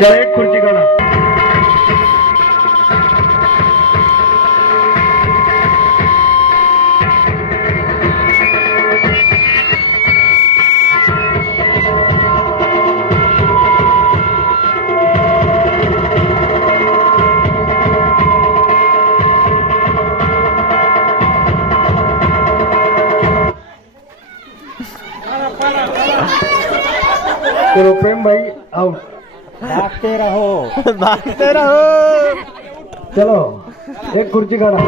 जरा एक खुर्ची काढा. चलो प्रेम भाई आउट. भागते रहो. चलो एक खुर्ची काढा.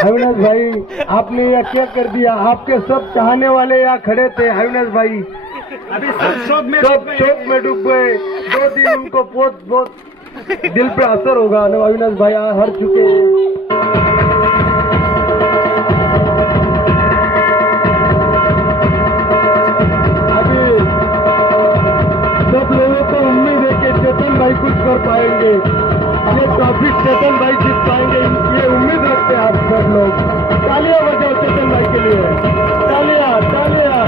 अविनाश भाई आपने यह क्या कर दिया. आपके सब चाहने वाले यहाँ खड़े थे. अविनाश भाई अभी सब शोक में डूब गए. 2 दिन उनको बहुत दिल पे असर होगा. अविनाश भाई हार चुके हैं. अभी सब लोगों को उम्मीद है कि चेतन भाई कुछ कर पाएंगे. ये ट्रॉफी चेतन भाई जीत पाएंगे, ये उम्मीद रखते हैं आप सब लोग. तालियां बजाओ चेतन भाई के लिए. तालियां तालियां.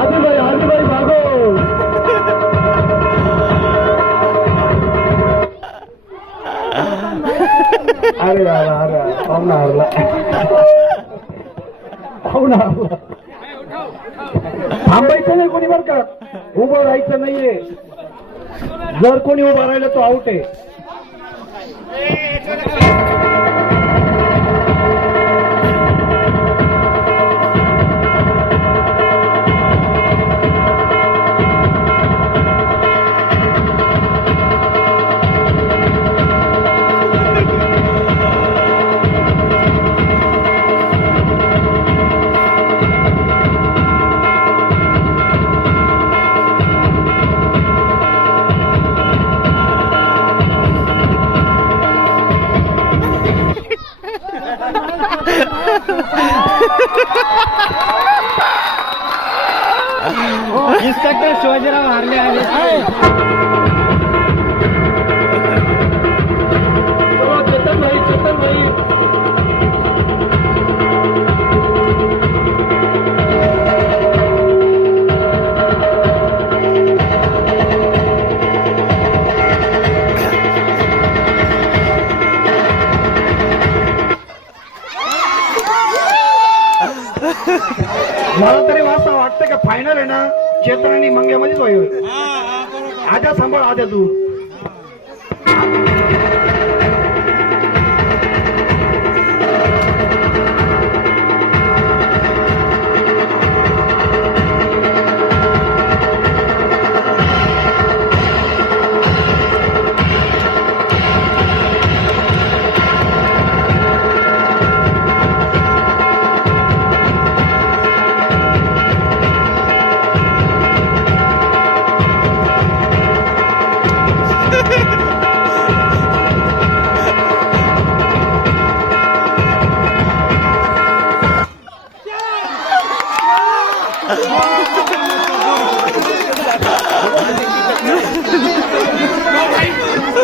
आदि भाई भागो. अरे पाहुणा हरला. थांबायचं नाही कोणी बरं का. उभं राहायचं नाहीये. जर कोणी उभा राहिलं तो आउट आहे. इन्स्पेक्टर शिवाजीराव हारले आले. चेतन भाई मला तरी वाटतं का फायनल आहे ना चेतन आणि मंग्यामध्येच होईल. आजा सांभाळ आजा तू.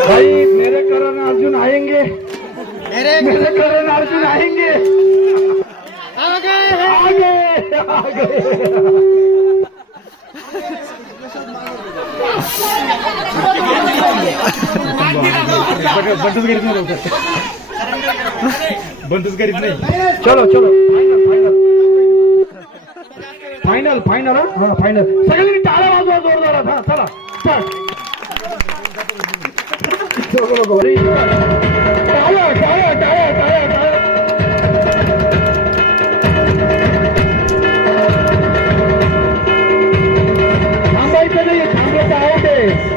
भाई मेरे करण अर्जुन आएंगे. मेरे करण अर्जुन आएंगे. आ गए. बंदच करीत नाही. चलो फायनल हा फायनल. सगळ्यांनी टाळ्या वाजवा जोरदारात. हा चला स्टार्ट. थांबायचं नाही. थांबलं तर आउट आहे.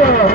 म्हणतो